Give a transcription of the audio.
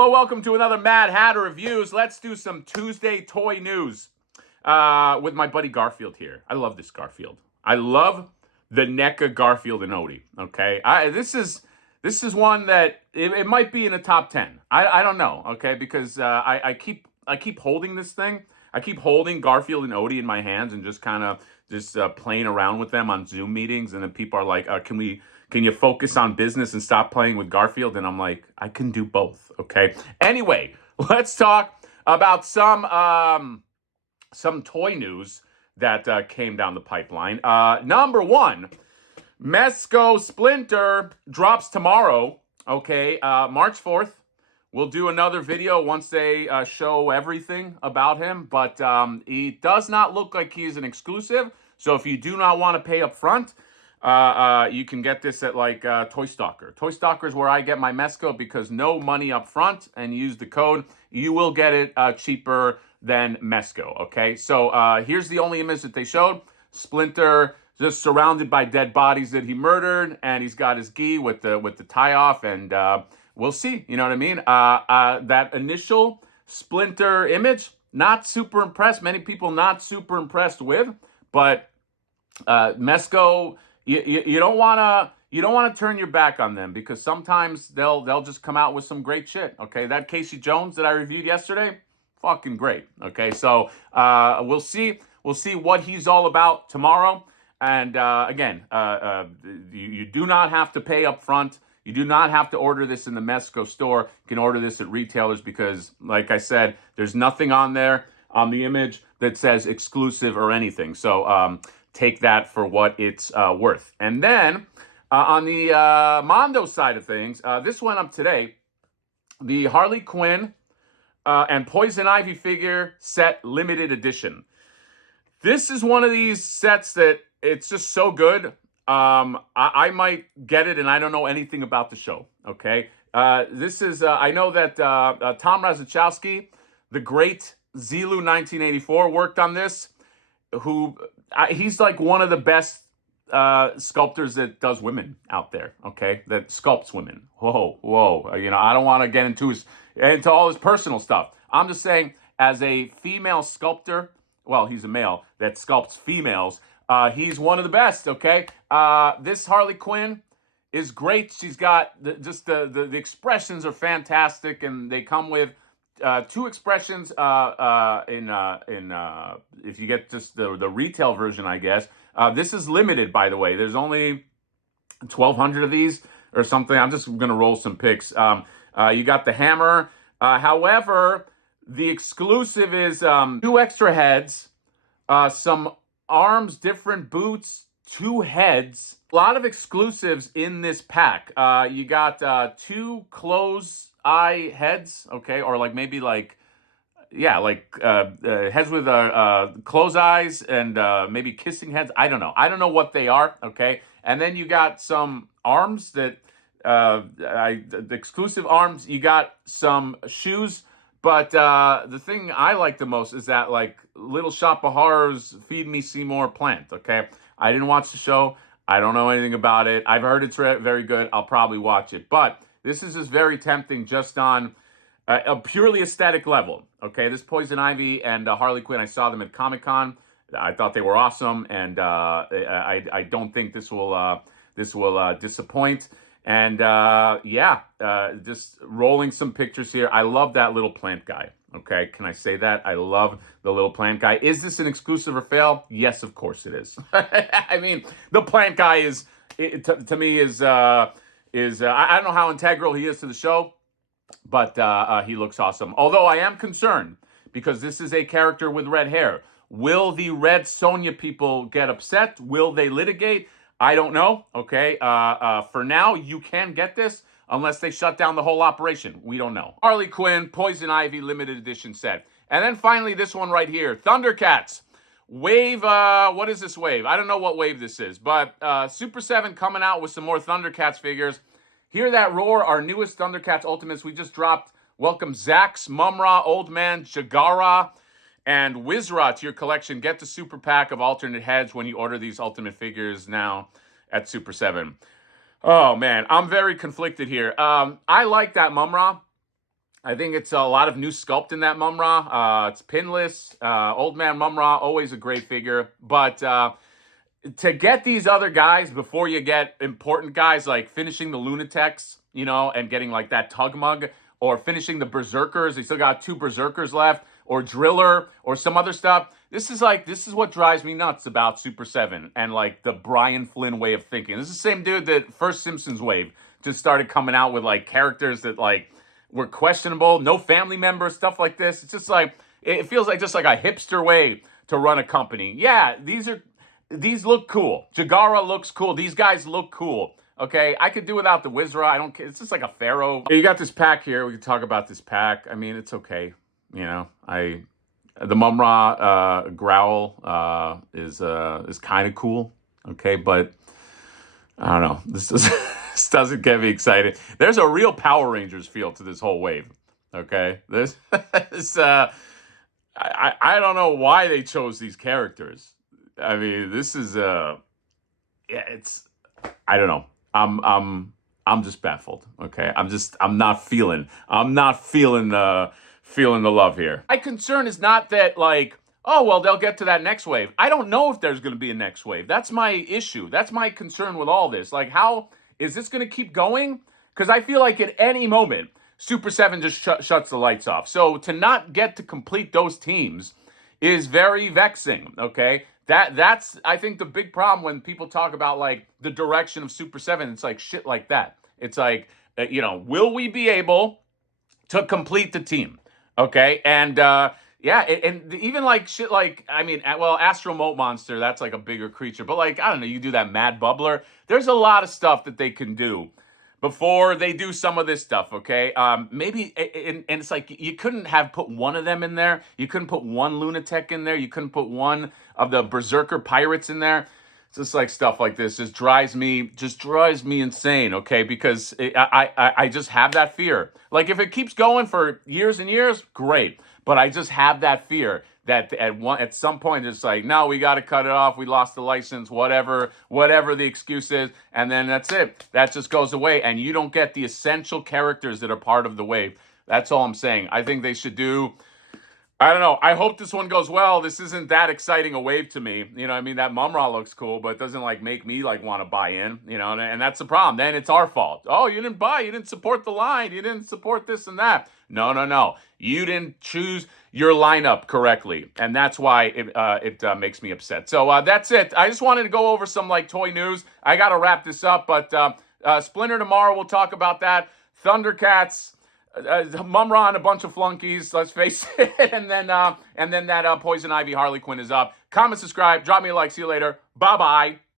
Hello, welcome to another Mad Hatter Reviews. Let's do some Tuesday toy news with my buddy Garfield here. I love this Garfield. I love the NECA Garfield and Odie. Okay, this is one that it might be in the top 10. I don't know. Okay, because I keep holding this thing. I keep holding Garfield and Odie in my hands and just kind of playing around with them on Zoom meetings, and then people are like, Can you focus on business and stop playing with Garfield?" And I'm like, I can do both. Okay. Anyway, let's talk about some toy news that came down the pipeline. Number one, Mezco Splinter drops tomorrow. Okay, March 4th. We'll do another video once they show everything about him, but he does not look like he's an exclusive. So if you do not want to pay up front, you can get this at like Toy Stalker. Toy Stalker is where I get my Mezco because no money up front, and use the code. You will get it cheaper than Mezco. Okay, so here's the only image that they showed. Splinter just surrounded by dead bodies that he murdered, and he's got his gi with the tie off, and we'll see. You know what I mean? That initial Splinter image, not super impressed. Many people not super impressed with, but Mezco. You don't want to turn your back on them, because sometimes they'll just come out with some great shit. Okay, that Casey Jones that I reviewed yesterday, fucking great. Okay, so we'll see what he's all about tomorrow. And again, you do not have to pay up front. You do not have to order this in the Mezco store. You can order this at retailers because, like I said, there's nothing on there on the image that says exclusive or anything. So take that for what it's worth. And then on the Mondo side of things, this went up today. The Harley Quinn and Poison Ivy figure set limited edition. This is one of these sets that it's just so good. I might get it, and I don't know anything about the show. Okay, this is I know that Tom Razachowski, the great Zelu 1984, worked on this. He's like one of the best sculptors that does women out there. Okay, that sculpts women. Whoa. You know, I don't want to get into all his personal stuff. I'm just saying, as a female sculptor, well, he's a male that sculpts females. He's one of the best. Okay, this Harley Quinn is great. She's got the expressions are fantastic, and they come with two expressions if you get just the retail version, I guess. This is limited, by the way. There's only 1,200 of these or something. I'm just going to roll some pics. You got the hammer. However, the exclusive is 2 extra heads, some arms, different boots, 2 heads. A lot of exclusives in this pack. You got 2 close eye heads, okay, or like maybe like, yeah, like heads with closed eyes and maybe kissing heads. I don't know what they are. Okay, and then you got some arms that the exclusive arms. You got some shoes, but the thing I like the most is that like Little Shop of Horrors Feed Me Seymour plant. Okay, I didn't watch the show. I don't know anything about it. I've heard it's very good. I'll probably watch it, but this is just very tempting just on a purely aesthetic level. Okay, this Poison Ivy and Harley Quinn, I saw them at Comic-Con. I thought they were awesome, and I don't think this will disappoint. And just rolling some pictures here. I love that little plant guy. Okay, can I say that? I love the little plant guy. Is this an exclusive or fail? Yes, of course it is. I mean, the plant guy is, to me, is I don't know how integral he is to the show, but he looks awesome. Although I am concerned because this is a character with red hair. Will the Red Sonja people get upset? Will they litigate? I don't know. Okay. For now, you can get this unless they shut down the whole operation. We don't know. Harley Quinn, Poison Ivy limited edition set. And then finally, this one right here, Thundercats. Wave, what is this wave? I don't know what wave this is, but Super7 coming out with some more Thundercats figures. Hear that roar, our newest Thundercats Ultimates. We just dropped. Welcome Zax, Mumra, Old Man, Jagara, and Wizra to your collection. Get the super pack of alternate heads when you order these Ultimate figures now at Super7. Oh, man, I'm very conflicted here. I like that Mumra. I think it's a lot of new sculpt in that Mumra. It's pinless. Old man Mumra, always a great figure. But to get these other guys before you get important guys like finishing the Lunatics, you know, and getting like that Tug Mug, or finishing the Berserkers. They still got 2 Berserkers left, or Driller, or some other stuff. This is what drives me nuts about Super 7 and like the Brian Flynn way of thinking. This is the same dude that first Simpsons wave just started coming out with like characters that like were questionable, no family members, stuff like this. It's just like it feels like just like a hipster way to run a company. Yeah, these look cool. Jagara looks cool. These guys look cool. Okay, I could do without the Wizra. I don't care. It's just like a Pharaoh. You got this pack here. We can talk about this pack. I mean, it's okay. You know, the Mumra growl is kind of cool. Okay, but I don't know. This doesn't get me excited. There's a real Power Rangers feel to this whole wave. Okay, this I don't know why they chose these characters. I mean, this is yeah, it's I don't know. I'm just baffled. Okay, I'm not feeling feeling the love here. My concern is not that like, oh well, they'll get to that next wave. I don't know if there's going to be a next wave. That's my issue. That's my concern with all this. Like, how is this going to keep going? Because I feel like at any moment Super 7 just shuts the lights off. So to not get to complete those teams is very vexing, okay? That's I think the big problem when people talk about like the direction of Super 7. It's like shit like that. It's like, you know, will we be able to complete the team? Okay, and yeah, and even like shit like, I mean, well, Astro Moat Monster, that's like a bigger creature, but like, I don't know, you do that Mad Bubbler. There's a lot of stuff that they can do before they do some of this stuff, okay? Maybe, and it's like, you couldn't have put one of them in there. You couldn't put one Lunatic in there. You couldn't put one of the Berserker Pirates in there. It's just like stuff like this just drives me insane, okay? Because I just have that fear. Like, if it keeps going for years and years, great. But I just have that fear that at some point it's like, no, we got to cut it off. We lost the license, whatever the excuse is, and then that's it. That just goes away, and you don't get the essential characters that are part of the wave. That's all I'm saying. I think they should do. I don't know. I hope this one goes well. This isn't that exciting a wave to me. You know, I mean, that Mumra looks cool, but it doesn't like make me like want to buy in, you know, and that's the problem. Then it's our fault. Oh, you didn't buy, you didn't support the line, you didn't support this and that. No. You didn't choose your lineup correctly. And that's why it makes me upset. So that's it. I just wanted to go over some like toy news. I got to wrap this up, but Splinter tomorrow, we'll talk about that. Thundercats. Mumra and a bunch of flunkies, let's face it, and then that Poison Ivy Harley Quinn is up. Comment, subscribe, drop me a like. See you later. Bye bye.